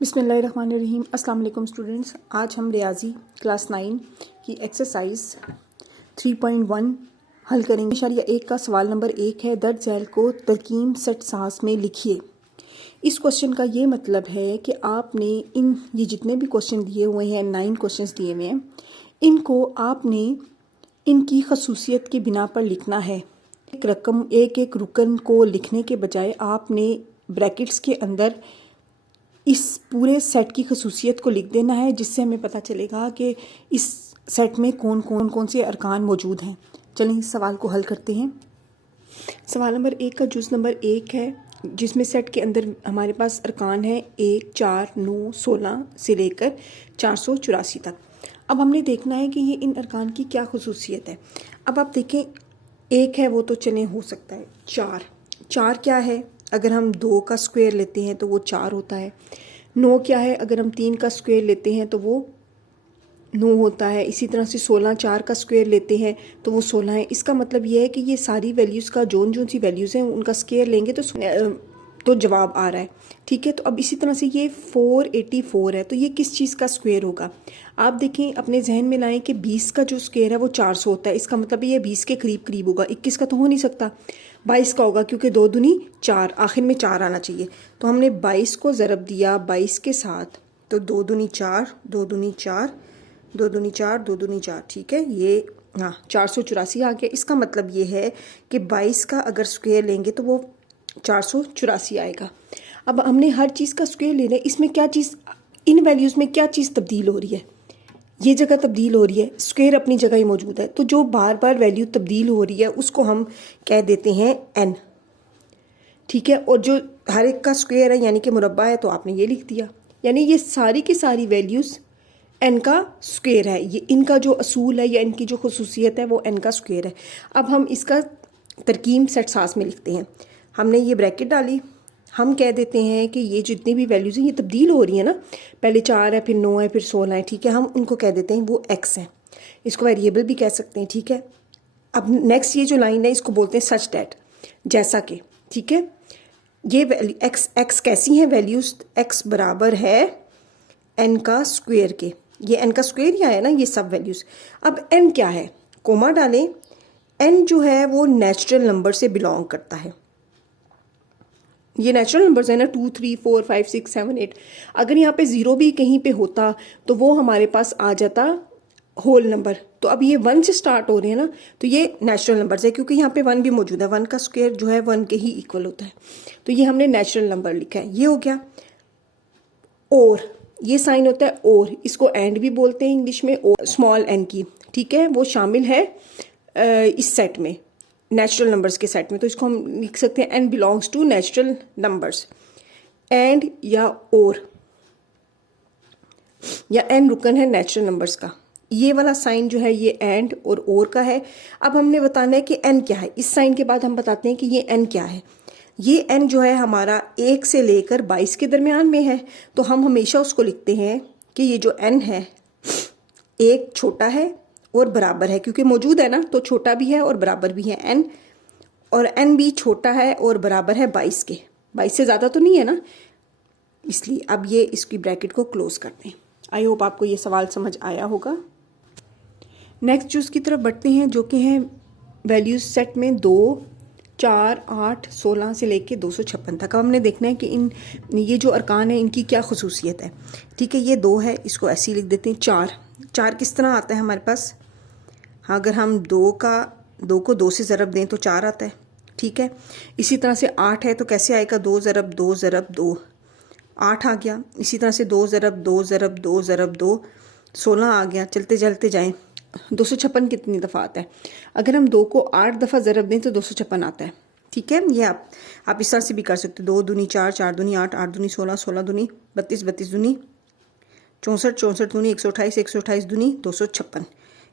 बिस्मिल्लाहिर्रहमानिर्रहीम। अस्सलाम वालेकुम स्टूडेंट्स। आज हम रियाजी क्लास 9 की एक्सरसाइज 3.1 हल करेंगे। शरिया 1 का सवाल नंबर 1 है, दर्ज झैल को तरकीब सेट सास में लिखिए। इस क्वेश्चन का ये मतलब है कि आपने ये जितने भी क्वेश्चन दिए हुए हैं, 9 क्वेश्चंस दिए हुए हैं, इनको आपने इनकी खसूसियत की बिना पर लिखना है। एक एक रुकन को लिखने के बजाय आपने ब्रैकेट्स के अंदर इस पूरे सेट की खसूसियत को लिख देना है, जिससे हमें पता चलेगा कि इस सेट में कौन से अरकान मौजूद हैं। चलिए इस सवाल को हल करते हैं। सवाल नंबर 1 का जुज़ नंबर 1 है, जिसमें सेट के अंदर हमारे पास अरकान है 1, 4, 9, 16 से लेकर 484 तक। अब हमने देखना है कि ये इन अरकान की क्या खसूसियत है। अब आप देखें, 1 है वो तो चले हो सकता है। 4 क्या है, अगर हम 2 का स्क्वायर लेते हैं तो वो 4 होता है। 9 क्या है, अगर हम 3 का स्क्वायर लेते हैं तो वो 9 होता है। इसी तरह से 16 4 का स्क्वायर लेते हैं तो वो 16 है। इसका मतलब ये है कि ये सारी वैल्यूज़ का जो सी वैल्यूज़ हैं उनका स्क्वायर लेंगे तो जवाब आ रहा है। ठीक है, तो अब इसी तरह से ये 484 है, तो ये किस चीज़ का स्क्वायर होगा। आप देखें, अपने जहन में लाएं कि 20 का जो स्क्वायर है वो 400 होता है। इसका मतलब ये 20 के करीब करीब होगा। 21 का तो हो नहीं सकता, 22 का होगा, क्योंकि 2 दूनी 4, आखिर में 4 आना चाहिए। तो हमने 22 को ज़रब दिया 22 के साथ, तो 2 दूनी 4, 2 दूनी 4, 2 दूनी 4, 2 दूनी 4। ठीक है, ये 484 आ गया। इसका मतलब ये है कि 22 का अगर स्क्वायर लेंगे तो वो 484 आएगा। अब हमने हर चीज़ का स्क्वायर लेना है। इसमें क्या चीज़, इन वैल्यूज़ में क्या चीज़ तब्दील हो रही है, ये जगह तब्दील हो रही है, स्क्वायर अपनी जगह ही मौजूद है। तो जो बार बार वैल्यू तब्दील हो रही है उसको हम कह देते हैं n। ठीक है, और जो हर एक का स्क्वायर है यानी कि मुरब्बा है, तो आपने ये लिख दिया। यानी ये सारी की सारी वैल्यूज़ n का स्क्वायर है। ये इनका जो असूल है या इनकी जो खसूसियत है वो n का स्क्वायर है। अब हम इसका तरकीब सेट सास में लिखते हैं। हमने ये ब्रैकेट डाली, हम कह देते हैं कि ये जितनी भी वैल्यूज़ हैं ये तब्दील हो रही है ना, पहले 4 है, फिर 9 है, फिर 16 है। ठीक है, हम उनको कह देते हैं वो x है। इसको वेरिएबल भी कह सकते हैं। ठीक है, अब नेक्स्ट ये जो लाइन है इसको बोलते हैं सच डैट, जैसा कि। ठीक है, ये वैल्यू x कैसी हैं वैल्यूज़, x बराबर है n का स्क्वायर के। ये n का स्क्वायर ही आया ना, ये सब वैल्यूज़। अब n क्या है, कोमा डालें। n जो है वो नेचुरल नंबर से बिलोंग करता है। ये नेचुरल नंबर्स है ना, 2, 3, 4, 5, 6, 7, 8। अगर यहाँ पे 0 भी कहीं पे होता तो वो हमारे पास आ जाता होल नंबर। तो अब ये 1 से स्टार्ट हो रहे हैं ना, तो ये नेचुरल नंबर्स है, क्योंकि यहाँ पे 1 भी मौजूद है। 1 का स्क्वायर जो है 1 के ही इक्वल होता है। तो ये हमने नेचुरल नंबर लिखा है, ये हो गया। और ये साइन होता है और, इसको एंड भी बोलते हैं इंग्लिश में, और स्मॉल एन की। ठीक है, वो शामिल है इस सेट में, नेचुरल नंबर्स के सेट में। तो इसको हम लिख सकते हैं n belongs to natural numbers. And या और, या n रुकन है नेचुरल नंबर्स का। ये वाला साइन जो है ये एंड और का है। अब हमने बताना है कि n क्या है। इस साइन के बाद हम बताते हैं कि ये n क्या है। ये n जो है हमारा 1 से लेकर 22 के दरमियान में है। तो हम हमेशा उसको लिखते हैं कि ये जो n है, एक छोटा है और बराबर है, क्योंकि मौजूद है ना, तो छोटा भी है और बराबर भी है n। और n भी छोटा है और बराबर है 22 के। 22 से ज़्यादा तो नहीं है ना, इसलिए। अब ये इसकी ब्रैकेट को क्लोज करते हैं। आई होप आपको ये सवाल समझ आया होगा। नेक्स्ट जो उसकी तरफ बढ़ते हैं, जो कि हैं वैल्यूज सेट में 2, 4, 8, 16 से लेके 256 तक। अब हमने देखना है कि ये जो अरकान है इनकी क्या खसूसियत है। ठीक है, ये 2 है, इसको ऐसे ही लिख देते हैं। 4 किस तरह आता है हमारे पास, हाँ, अगर हम 2 को 2 से ज़रब दें तो 4 आता है। ठीक है, इसी तरह से 8 है तो कैसे आएगा, 2 ज़रब 2 ज़रब 2, 8 आ गया। इसी तरह से 2 ज़रब 2 ज़रब 2 ज़रब 2, 16 आ गया। चलते चलते जाएं, 256 कितनी दफ़ा आता है। अगर हम 2 को 8 दफ़ा ज़रब दें तो 256 आता है। ठीक है, ये आप इस तरह से भी कर सकते हो। 2 दूनी 4, 4 दूनी 8, 8 दूनी 16, 16 दूनी 32, 32 दूनी 64, 64 दूनी 128, 128 दूनी 256।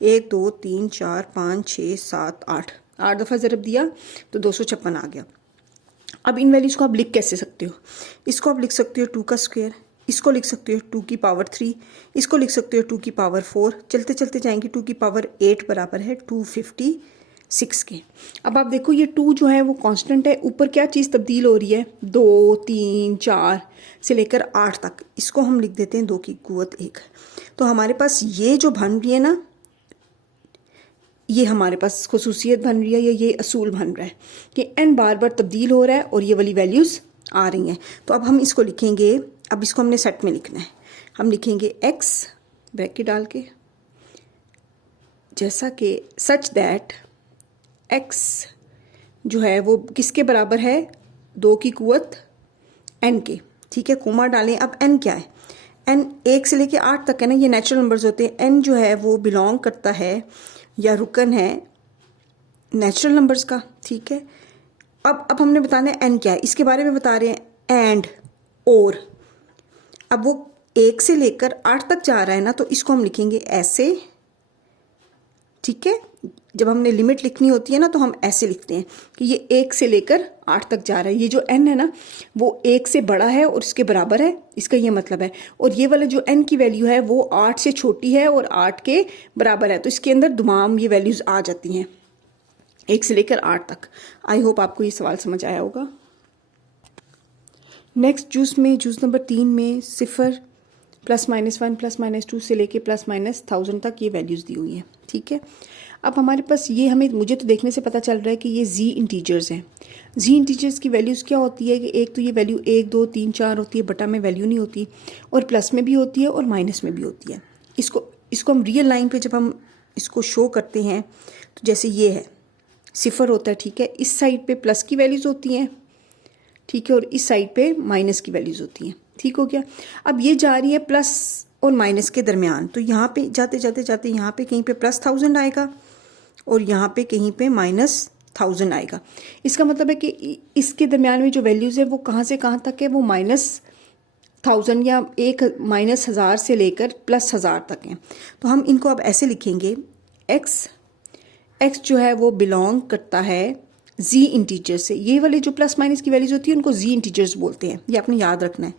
1, 2, 3, 4, 5, 6, 7, 8 दफ़ा ज़रब दिया तो 256 आ गया। अब इन वैल्यूज़ को आप लिख कैसे सकते हो, इसको आप लिख सकते हो 2 का स्क्वायर, इसको लिख सकते हो 2 की पावर 3, इसको लिख सकते हो 2 की पावर 4। चलते चलते जाएंगे, 2 की पावर 8 बराबर है 256। 6 के। अब आप देखो ये 2 जो है वो कांस्टेंट है, ऊपर क्या चीज़ तब्दील हो रही है, 2, 3, 4 से लेकर 8 तक, इसको हम लिख देते हैं 2 की कुव्वत 1। तो हमारे पास ये जो बन रही है ना, ये हमारे पास खुसूसियत बन रही है या ये असूल बन रहा है कि n बार बार तब्दील हो रहा है और ये वाली वैल्यूज़ आ रही हैं। तो अब हम इसको लिखेंगे, अब इसको हमने सेट में लिखना है, हम लिखेंगे x ब्रैकेट डाल के, जैसा कि सच दैट x जो है वो किसके बराबर है, 2 की कुव्वत n के, ठीक है, कोमा डालें। अब n क्या है, n 1 से लेके 8 तक है ना, ये नेचुरल नंबर्स होते हैं। n जो है वो बिलोंग करता है या रुकन है नेचुरल नंबर्स का, ठीक है। अब हमने बताना है n क्या है, इसके बारे में बता रहे हैं एंड और। अब वो 1 से लेकर 8 तक जा रहा है ना, तो इसको हम लिखेंगे ऐसे, ठीक है। जब हमने लिमिट लिखनी होती है ना तो हम ऐसे लिखते हैं कि ये 1 से लेकर 8 तक जा रहा है, ये जो n है ना वो 1 से बड़ा है और इसके बराबर है, इसका ये मतलब है। और ये वाला जो n की वैल्यू है वो 8 से छोटी है और 8 के बराबर है, तो इसके अंदर तमाम ये वैल्यूज़ आ जाती हैं 1 से लेकर 8 तक। आई होप आपको ये सवाल समझ आया होगा। नेक्स्ट जूस नंबर 3 में 0 +-1 +-2 से लेके +-1000 तक ये वैल्यूज़ दी हुई हैं, ठीक है। अब हमारे पास ये मुझे तो देखने से पता चल रहा है कि ये जी इंटीजर्स हैं। जी इंटीजर्स की वैल्यूज़ क्या होती है कि एक तो ये वैल्यू 1, 2, 3, 4 होती है, बटा में वैल्यू नहीं होती, और प्लस में भी होती है और माइनस में भी होती है। इसको हम रियल लाइन पे जब हम इसको शो करते हैं तो जैसे ये है 0 होता है, ठीक है, इस साइड पे प्लस की वैल्यूज़ होती हैं, ठीक है, और इस साइड पे माइनस की वैल्यूज़ होती हैं, ठीक हो गया। अब ये जा रही है प्लस और माइनस के दरमियान, तो यहाँ पे जाते जाते जाते यहाँ पे कहीं पे +1000 आएगा और यहाँ पे कहीं पे -1000 आएगा। इसका मतलब है कि इसके दरमियान में जो वैल्यूज़ है वो कहाँ से कहाँ तक है, वो -1000 या -1000 से लेकर +1000 तक हैं। तो हम इनको अब ऐसे लिखेंगे, x जो है वो बिलोंग करता है जी इंटीजर से। ये वाले जो प्लस माइनस की वैल्यूज होती है उनको जी इंटीजर्स बोलते हैं, ये आपने याद रखना है।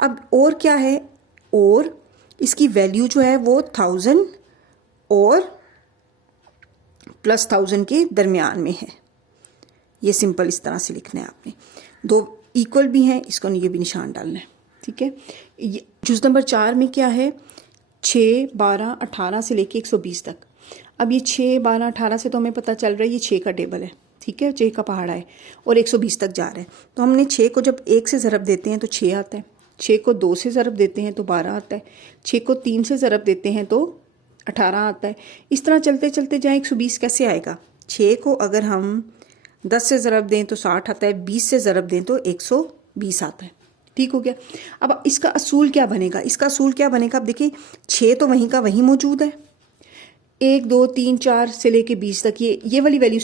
अब और क्या है, और इसकी वैल्यू जो है वो 1000 और +1000 के दरमियान में है। ये सिंपल इस तरह से लिखना है आपने, 2 इक्वल भी हैं, इसको ये भी निशान डालना है, ठीक है। जूस नंबर 4 में क्या है, 6, 12, 18 से लेके 120 तक। अब ये 6, 12, 18 से तो हमें पता चल रहा है ये 6 का टेबल है, ठीक है, 6 का पहाड़ा है और 120 तक जा रहा है। तो हमने 6 को जब 1 से ज़रब देते हैं तो 6 आता है, 6 को 2 से ज़रब देते हैं तो 12 आता है, 6 को 3 से ज़रब देते हैं तो 18 आता है। इस तरह चलते चलते जाएँ 120 कैसे आएगा, 6 को अगर हम 10 से ज़रब दें तो 60 आता है, 20 से ज़रब दें तो 120 आता है, ठीक हो गया। अब इसका असूल क्या बनेगा, इसका असूल क्या बनेगा, अब देखिए 6 तो वहीं का वहीं मौजूद है, 1, 2, 3, 4 से लेके 20 तक ये वाली वैल्यू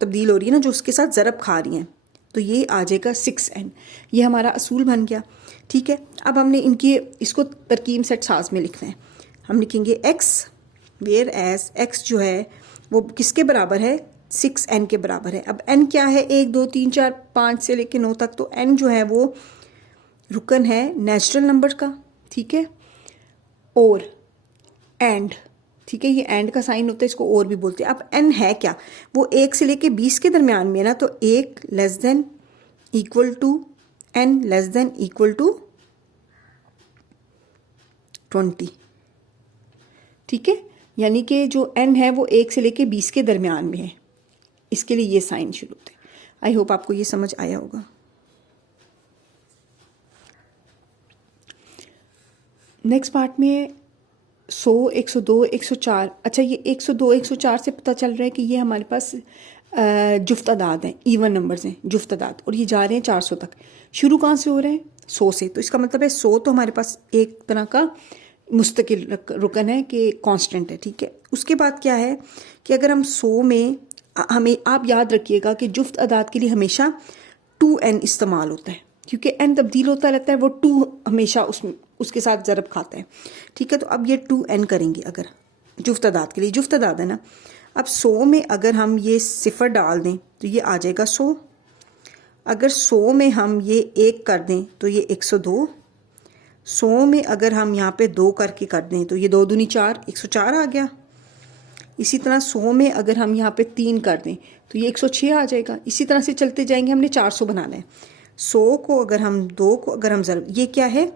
तब्दील हो रही है ना जो उसके साथ ज़रब खा रही हैं, तो ये आ जाएगा 6n, ये हमारा असूल बन गया, ठीक है। अब हमने इसको तरकीब सेट साज में लिखना है, हम लिखेंगे x वेयर एज x जो है वो किसके बराबर है, 6n के बराबर है। अब n क्या है, 1, 2, 3, 4, 5 से लेके 9 तक, तो n जो है वो रुकन है नेचुरल नंबर का, ठीक है, और एंड, ठीक है, ये एंड का साइन होता है, इसको और भी बोलते हैं। अब n है क्या, वो 1 से लेके 20 के दरमियान में है ना, तो 1 < = n < 20, ठीक है, यानी कि जो n है वो 1 से लेके 20 के दरमियान में है, इसके लिए ये साइन शुरू होता है। आई होप आपको ये समझ आया होगा। नेक्स्ट पार्ट में 100, 102, 104, अच्छा ये 102, 104 से पता चल रहा है कि ये हमारे पास जुफ्त अदाद हैं, इवन नंबर्स हैं, जुफ्त अदाद, और ये जा रहे हैं 400 तक। शुरू कहाँ से हो रहे हैं, 100 से, तो इसका मतलब है 100 तो हमारे पास एक तरह का मुस्तकिल रुकन है कि कांस्टेंट है, ठीक है। उसके बाद क्या है कि अगर हम 100 में हमें, आप याद रखिएगा कि जुफ्त अदाद के लिए हमेशा 2n इस्तेमाल होता है, क्योंकि n तब्दील होता रहता है, वो 2 हमेशा उसके साथ ज़रब खाता है, ठीक है। तो अब ये 2n करेंगे अगर जुफ्त अदाद के लिए, जुफ्त अदाद है ना। अब 100 में अगर हम ये 0 डाल दें तो ये आ जाएगा 100, अगर 100 में हम ये 1 कर दें तो ये 102, 100 में अगर हम यहाँ पे 2 करके कर दें तो ये 2 दूनी 4, 104 आ गया। इसी तरह 100 में अगर हम यहाँ पे 3 कर दें तो ये 106 आ जाएगा। इसी तरह से चलते जाएंगे, हमने 400 बनाना है। 100 को अगर हम 2 को अगर हम ज़रब, ये क्या है,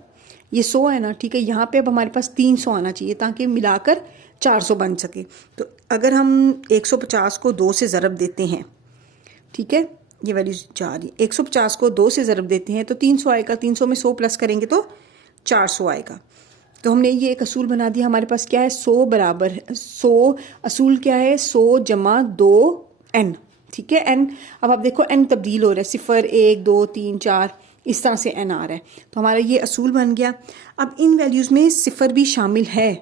ये 100 है ना, ठीक है। यहाँ पे अब हमारे पास 300 आना चाहिए ताकि मिलाकर 400 बन सके। तो अगर हम 150 को 2 से ज़रब देते हैं, ठीक है, ये वैल्यू जा रही है, 150 को 2 से ज़रब देते हैं तो 300 आएगा। 300 में 100 प्लस करेंगे तो 400 आएगा। तो हमने ये एक असूल बना दिया। हमारे पास क्या है, 100 बराबर 100, असूल क्या है, 100 जमा 2n, ठीक है। n, अब आप देखो n तब्दील हो रहा है, 0 1 2 3 4 इस तरह से n आ रहा है। तो हमारा ये असूल बन गया। अब इन वैल्यूज़ में 0 भी शामिल है,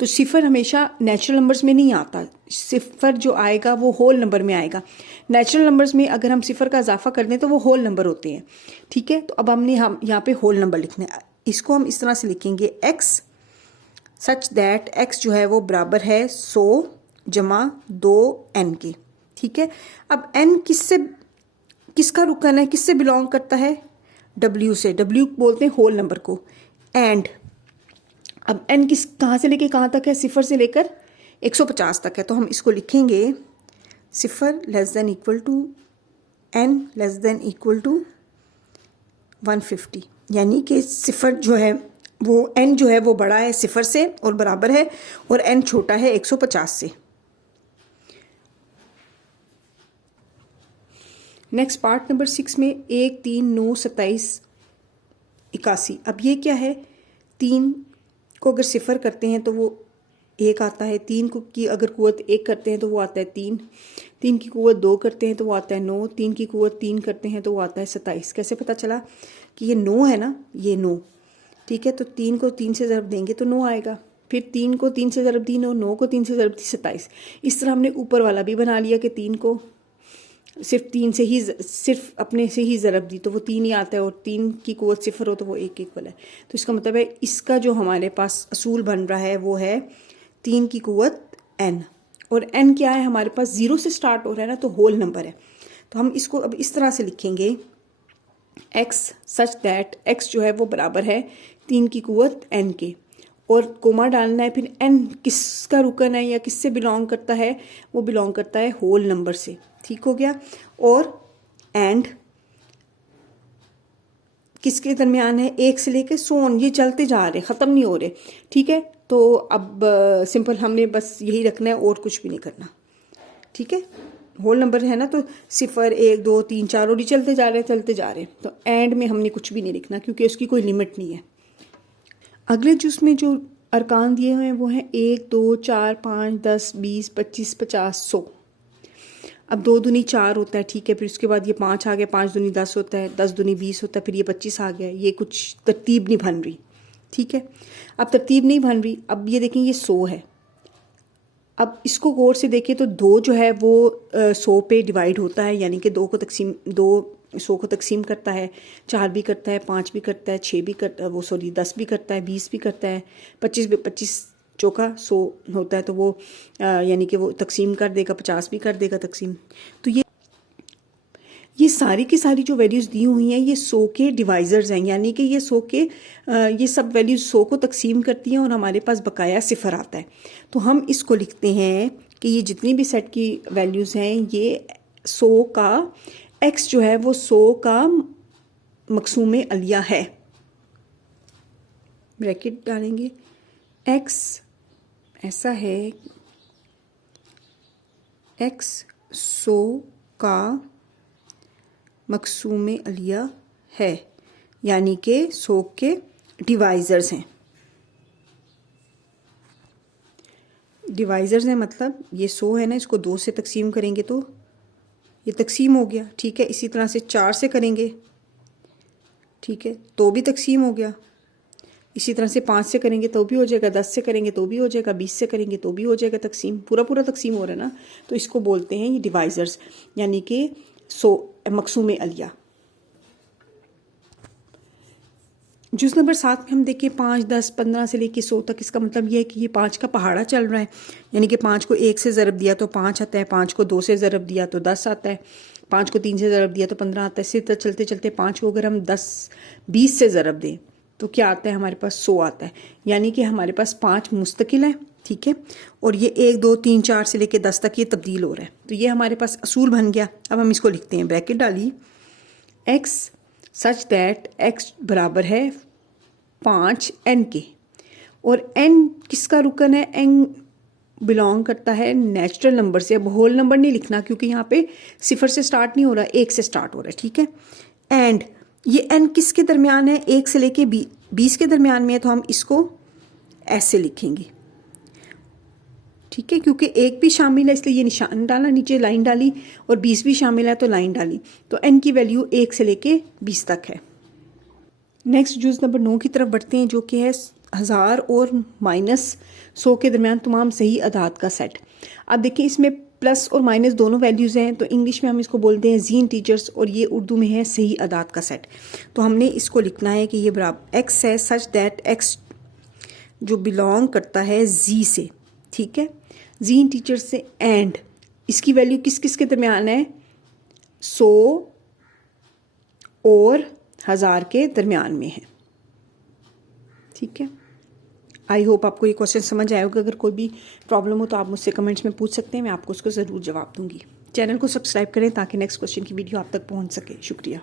तो 0 हमेशा नेचुरल नंबर्स में नहीं आता। 0 जो आएगा वो होल नंबर में आएगा। नेचुरल नंबर्स में अगर हम 0 का इजाफा कर दें तो वो होल नंबर होते हैं, ठीक है। तो अब हमने यहाँ पे होल नंबर लिखना है। इसको हम इस तरह से लिखेंगे, x सच दैट x जो है वो बराबर है 100 जमा 2n के, ठीक है। अब n किसका रुकन है, किससे बिलोंग करता है, w से। w बोलते हैं होल नंबर को। एंड अब n कहाँ से लेके कहाँ तक है, 0 से लेकर 150 तक है। तो हम इसको लिखेंगे 0 less than equal to n less than equal to 150, यानी कि 0 जो है वो n जो है वो बड़ा है 0 से और बराबर है, और n छोटा है 150 से। नेक्स्ट पार्ट नंबर 6 में 1 3 9 27 81। अब ये क्या है, 3 को अगर 0 करते हैं तो वो 1 आता है। 3 को की अगर कुव्वत 1 करते हैं तो वो आता है 3। 3 की कुव्वत 2 करते हैं तो वो आता है 9। 3 की कुव्वत 3 करते हैं तो वो आता है 27। कैसे पता चला कि ये 9 है ना, ये 9, ठीक है। तो 3 को 3 से ज़रब देंगे तो 9 आएगा। फिर 3 को 3 से ज़रब दी 9, 9 को 3 से ज़रब दी 27। इस तरह हमने ऊपर वाला भी बना लिया कि 3 को सिर्फ अपने से ही ज़रब दी तो वो 3 ही आता है, और 3 की कुव्वत 0 हो तो वो 1 इक्वल है। तो इसका मतलब है इसका जो हमारे पास असूल बन रहा है वो है 3 की कुव्वत n, और n क्या है हमारे पास, 0 से स्टार्ट हो रहा है ना, तो होल नंबर है। तो हम इसको अब इस तरह से लिखेंगे, x सच दैट x जो है वो बराबर है 3 की कुव्वत n के, और कोमा डालना है। फिर n किसका रुकन है या किससे बिलोंग करता है, वो बिलोंग करता है होल नंबर से, ठीक हो गया। और एंड किसके दरमियान है, 1 से लेके 100, ये चलते जा रहे, ख़त्म नहीं हो रहे, ठीक है। तो अब सिंपल हमने बस यही रखना है और कुछ भी नहीं करना, ठीक है। होल नंबर है ना, तो 0 1 2 3 4 और ये चलते जा रहे। तो एंड में हमने कुछ भी नहीं लिखना क्योंकि उसकी कोई लिमिट नहीं है। अगले जूस में जो अरकान दिए हुए हैं वो हैं 1 2 4 5 10 20 25 50 100। अब 2 दूनी 4 होता है, ठीक है। फिर उसके बाद ये 5 आ गया, 5 दूनी 10 होता है, 10 दूनी 20 होता है, फिर ये 25 आ गया। ये कुछ तरतीब नहीं बन रही, ठीक है। अब तरतीब नहीं बन रही। अब ये देखें, ये 100 है। अब इसको गौर से देखें तो 2 जो है वो 100 पे डिवाइड होता है, यानी कि 2 100 को तकसीम करता है। 4 भी करता है, 5 भी करता है, 6 भी करता है, 10 भी करता है, 20 भी करता है, 25 चौका 100 होता है, तो वो यानी कि वो तकसीम कर देगा, 50 भी कर देगा तकसीम। तो ये सारी की सारी जो वैल्यूज़ दी हुई हैं ये 100 के डिवाइज़र्स हैं, यानी कि ये 100 के ये सब वैल्यूज़ 100 को तकसीम करती हैं और हमारे पास बकाया 0 आता है। तो हम इसको लिखते हैं कि ये जितनी भी सेट की वैल्यूज़ हैं ये 100 का x जो है वो 100 का मकसूम अलिया है। ब्रैकेट डालेंगे, x ऐसा है, x 100 का मकसूम अलिया है, यानी कि 100 के डिवाइज़र्स हैं। डिवाइज़र्स हैं मतलब ये 100 है ना, इसको 2 से तकसीम करेंगे तो ये तकसीम हो गया, ठीक है। इसी तरह से 4 से करेंगे, ठीक है, तो भी तकसीम हो गया। इसी तरह से 5 से करेंगे तो भी हो जाएगा, 10 से करेंगे तो भी हो जाएगा, 20 से करेंगे तो भी हो जाएगा तकसीम। पूरा तकसीम हो रहा है ना, तो इसको बोलते हैं ये डिवाइज़र्स, यानी कि 100 मकसूम अलिया। जुज़ नंबर 7 में हम देखें 5 10 15 से लेके 100 तक। इसका मतलब ये है कि ये 5 का पहाड़ा चल रहा है, यानी कि 5 को 1 से ज़रब दिया तो 5 आता है, 5 को 2 से ज़रब दिया तो 10 आता है, 5 को 3 से ज़रब दिया तो 15 आता है। इसी तरह चलते चलते 5 को अगर हम 20 से ज़रब दें तो क्या आता है, हमारे पास 100 आता है। यानी कि हमारे पास 5 मुस्तकिल है, ठीक है, और ये 1 2 3 4 से लेके 10 तक ये तब्दील हो रहा है। तो ये हमारे पास असूल बन गया। अब हम इसको लिखते हैं, ब्रैकेट डाली x सच दैट x बराबर है 5 n के, और n किसका रुकन है, n बिलोंग करता है नेचुरल नंबर से। अब होल नंबर नहीं लिखना क्योंकि यहाँ पे 0 से स्टार्ट नहीं हो रहा, 1 से स्टार्ट हो रहा है, ठीक है। एंड ये n किसके दरमियान है, 1 से लेके 20 के दरमियान में है, तो हम इसको ऐसे लिखेंगे, ठीक है, क्योंकि 1 भी शामिल है इसलिए ये निशान डाला, नीचे लाइन डाली, और 20 भी शामिल है तो लाइन डाली। तो n की वैल्यू 1 से लेके 20 तक है। नेक्स्ट जुज़ नंबर 9 की तरफ बढ़ते हैं, जो कि है 1000 और -100 के दरमियान तमाम सही अदाद का सेट। अब देखिए इसमें प्लस और माइनस दोनों वैल्यूज़ हैं, तो इंग्लिश में हम इसको बोलते हैं जीन टीचर्स, और ये उर्दू में है सही अदाद का सेट। तो हमने इसको लिखना है कि ये बराबर x है सच दैट x जो बिलोंग करता है जी से, ठीक है, जीन टीचर से, एंड इसकी वैल्यू किस किस के दरमियान है, 100 और 1000 के दरमियान में है, ठीक है। आई होप आपको ये क्वेश्चन समझ आया होगा। अगर कोई भी प्रॉब्लम हो तो आप मुझसे कमेंट्स में पूछ सकते हैं, मैं आपको उसको ज़रूर जवाब दूंगी। चैनल को सब्सक्राइब करें ताकि नेक्स्ट क्वेश्चन की वीडियो आप तक पहुंच सके। शुक्रिया।